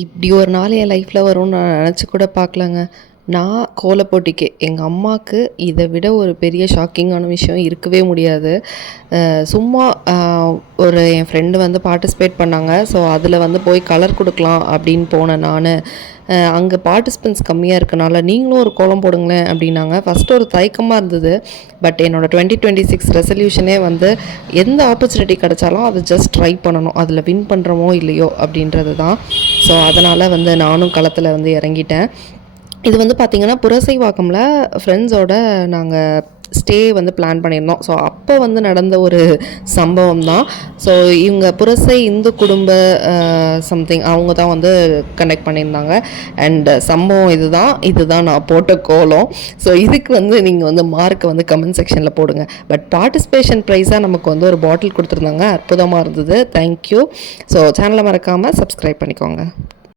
இப்படி ஒரு நாள் என் லைஃப்பில் வரும்னு நான் நினச்சி கூட பார்க்கலங்க. நான் கோலப்போட்டிக்கு எங்கள் அம்மாவுக்கு இதை விட ஒரு பெரிய ஷாக்கிங்கான விஷயம் இருக்கவே முடியாது. சும்மா ஒரு என் ஃப்ரெண்டு வந்து பார்ட்டிசிபேட் பண்ணாங்க. ஸோ அதில் வந்து போய் கலர் கொடுக்கலாம் அப்படின்னு போனேன் நான். அங்கே பார்ட்டிசிபென்ட்ஸ் கம்மியாக இருக்கனால நீங்களும் ஒரு கோலம் போடுங்களேன் அப்படின்னாங்க. ஃபஸ்ட்டு ஒரு தயக்கமாக இருந்தது. பட் என்னோடய 2026 ரெசல்யூஷனே வந்து எந்த ஆப்பர்ச்சுனிட்டி கிடச்சாலும் அதை ஜஸ்ட் ட்ரை பண்ணணும், அதில் வின் பண்ணுறோமோ இல்லையோ அப்படின்றது தான். ஸோ அதனால் வந்து நானும் களத்தில் வந்து இறங்கிட்டேன். இது வந்து பார்த்திங்கன்னா புரசைவாக்கமில் ஃப்ரெண்ட்ஸோட நாங்கள் ஸ்டே வந்து பிளான் பண்ணியிருந்தோம். ஸோ அப்போ வந்து நடந்த ஒரு சம்பவம் தான். ஸோ இவங்க புரசை இந்து குடும்ப சம்திங் அவங்க தான் வந்து கனெக்ட் பண்ணியிருந்தாங்க. அண்ட் சம்பவம் இதுதான் நான் போட்ட கோலம். ஸோ இதுக்கு வந்து நீங்கள் வந்து மார்க்கை வந்து கமெண்ட் செக்ஷனில் போடுங்க. பட் பார்ட்டிசிபேஷன் ப்ரைஸாக நமக்கு வந்து ஒரு பாட்டில் கொடுத்துருந்தாங்க. அற்புதமாக இருந்தது. தேங்க்யூ. ஸோ சேனலை மறக்காமல் சப்ஸ்கிரைப் பண்ணிக்கோங்க.